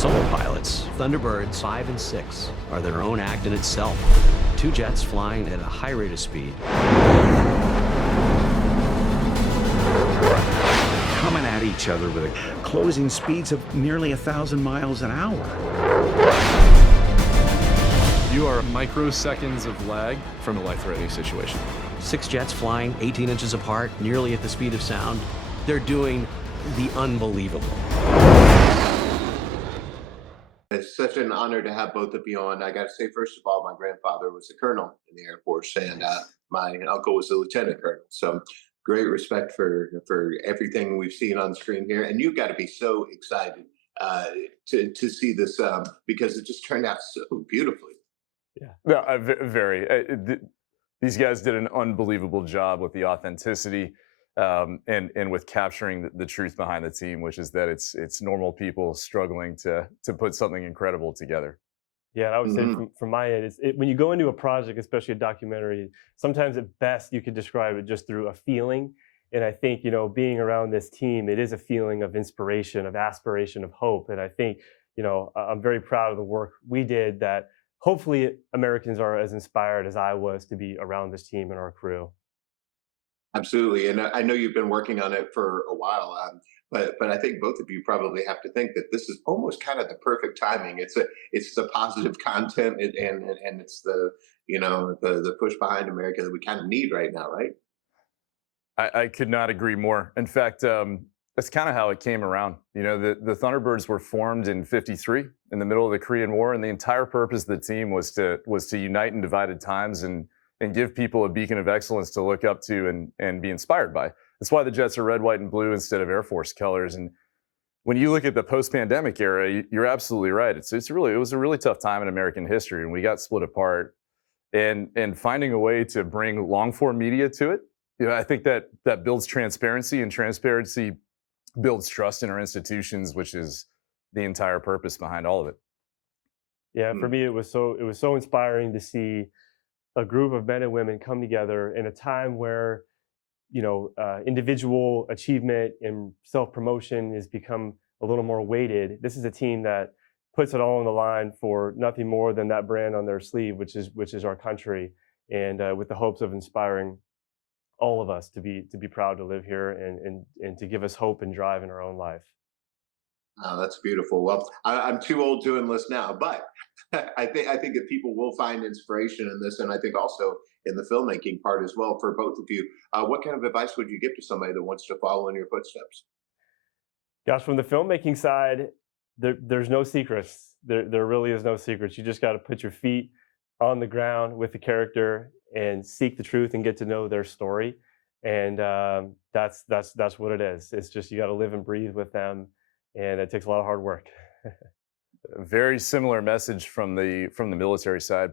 Solo pilots, Thunderbirds 5 and 6, are their own act in itself. Two jets flying at a high rate of speed. Coming at each other with closing speeds of nearly 1,000 miles an hour. You are microseconds of lag from a life-threatening situation. 6 jets flying 18 inches apart, nearly at the speed of sound. They're doing the unbelievable. It's such an honor to have both of you on. I got to say, first of all, my grandfather was a colonel in the Air Force, and my uncle was a lieutenant colonel. So great respect for everything we've seen on screen here. And you've got to be so excited to see this because it just turned out so beautifully. Yeah, no, very. These guys did an unbelievable job with the authenticity and with capturing the truth behind the team, which is that it's normal people struggling to put something incredible together. Yeah, I would say from my end, when you go into a project, especially a documentary, sometimes at best you could describe it just through a feeling. And I think, being around this team, it is a feeling of inspiration, of aspiration, of hope. And I think, I'm very proud of the work we did that hopefully Americans are as inspired as I was to be around this team and our crew. Absolutely, and I know you've been working on it for a while, but I think both of you probably have to think that this is almost kind of the perfect timing. It's the positive content and it's the the push behind America that we kind of need right now, right? I could not agree more. In fact, that's kind of how it came around. The Thunderbirds were formed in '53 in the middle of the Korean War, and the entire purpose of the team was to unite in divided times and give people a beacon of excellence to look up to and be inspired by. That's why the jets are red, white, and blue instead of Air Force colors. And when you look at the post-pandemic era, you're absolutely right. It was a really tough time in American history, and we got split apart. And finding a way to bring long-form media to it, I think that builds transparency, and transparency builds trust in our institutions, which is the entire purpose behind all of it. Yeah, for me, it was so inspiring to see a group of men and women come together in a time where, individual achievement and self-promotion has become a little more weighted. This is a team that puts it all on the line for nothing more than that brand on their sleeve, which is our country, and with the hopes of inspiring all of us to be proud to live here and to give us hope and drive in our own life. Oh, that's beautiful. Well, I'm too old to enlist now, but I think that people will find inspiration in this, and I think also in the filmmaking part as well for both of you. What kind of advice would you give to somebody that wants to follow in your footsteps? Gosh, from the filmmaking side, there's no secrets. There really is no secrets. You just got to put your feet on the ground with the character and seek the truth and get to know their story. And that's what it is. It's just you got to live and breathe with them, and it takes a lot of hard work. A very similar message from the military side.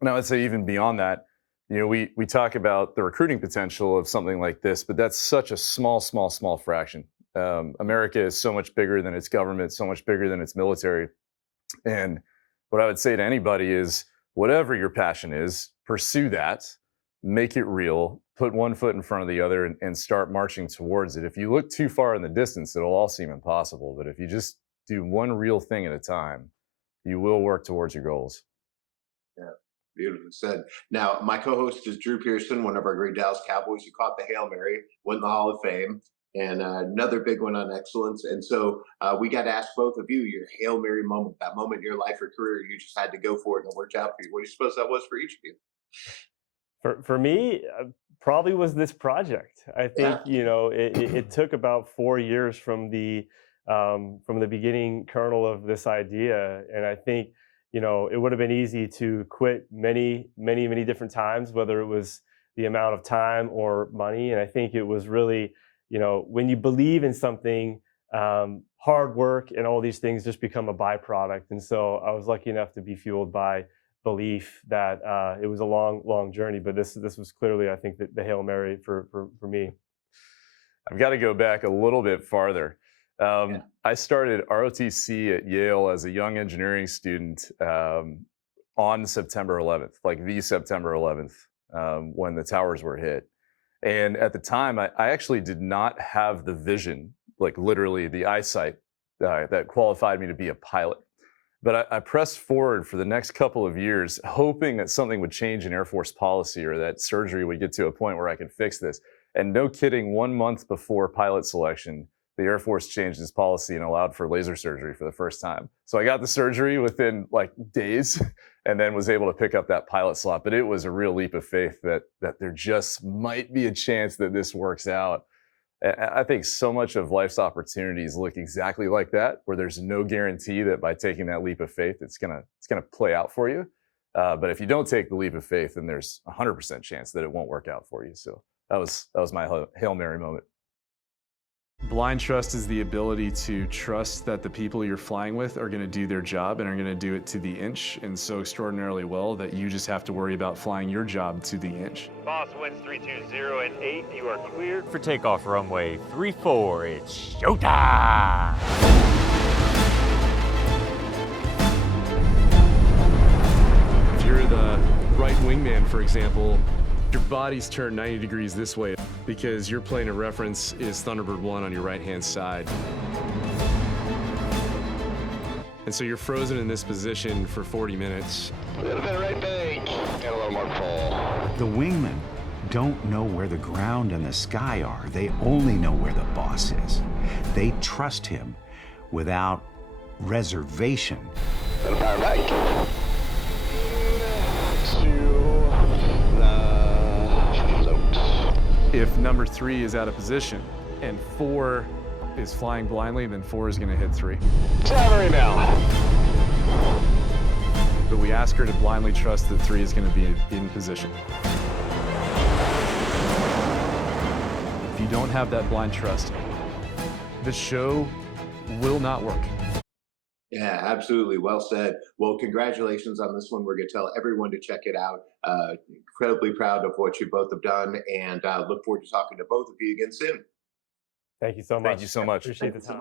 And I would say even beyond that, we talk about the recruiting potential of something like this, but that's such a small fraction. America is so much bigger than its government, so much bigger than its military. And what I would say to anybody is, whatever your passion is, pursue that, make it real, put one foot in front of the other, and start marching towards it. If you look too far in the distance, it'll all seem impossible. But if you just do one real thing at a time, you will work towards your goals. Yeah, beautifully said. Now, my co-host is Drew Pearson, one of our great Dallas Cowboys. You caught the Hail Mary, went in the Hall of Fame, and another big one on excellence. And so we got to ask both of you your Hail Mary moment, that moment in your life or career you just had to go for it and it worked out for you. What do you suppose that was for each of you? For me, probably was this project. I think it took about 4 years from the beginning kernel of this idea, and I think it would have been easy to quit many different times, whether it was the amount of time or money. And I think it was really, when you believe in something, hard work and all these things just become a byproduct. And so I was lucky enough to be fueled by belief that it was a long journey, but this was clearly, I think, the Hail Mary for me. I've got to go back a little bit farther. I started ROTC at Yale as a young engineering student on September 11th, like the September 11th, when the towers were hit. And at the time, I actually did not have the vision, like literally the eyesight that qualified me to be a pilot. But I pressed forward for the next couple of years, hoping that something would change in Air Force policy or that surgery would get to a point where I could fix this. And no kidding, 1 month before pilot selection, the Air Force changed its policy and allowed for laser surgery for the first time. So I got the surgery within like days and then was able to pick up that pilot slot. But it was a real leap of faith that there just might be a chance that this works out. I think so much of life's opportunities look exactly like that, where there's no guarantee that by taking that leap of faith, it's gonna play out for you. But if you don't take the leap of faith, then there's 100% chance that it won't work out for you. So that was my Hail Mary moment. Blind trust is the ability to trust that the people you're flying with are going to do their job and are going to do it to the inch and so extraordinarily well that you just have to worry about flying your job to the inch. Boss winds 320 and 8. You are cleared for takeoff runway 34. It's showtime! If you're the right wingman, for example, your body's turned 90 degrees this way because your plane of reference is Thunderbird 1 on your right-hand side. And so you're frozen in this position for 40 minutes. A little bit of right bank and a little more pull. The wingmen don't know where the ground and the sky are. They only know where the boss is. They trust him without reservation. Little power right. If number 3 is out of position and 4 is flying blindly, then 4 is going to hit 3. Salary bell. But we ask her to blindly trust that 3 is going to be in position. If you don't have that blind trust, the show will not work. Yeah, absolutely. Well said. Well, congratulations on this one. We're going to tell everyone to check it out. Incredibly proud of what you both have done and look forward to talking to both of you again soon. Thank you so much. Thank you so much. Appreciate the time.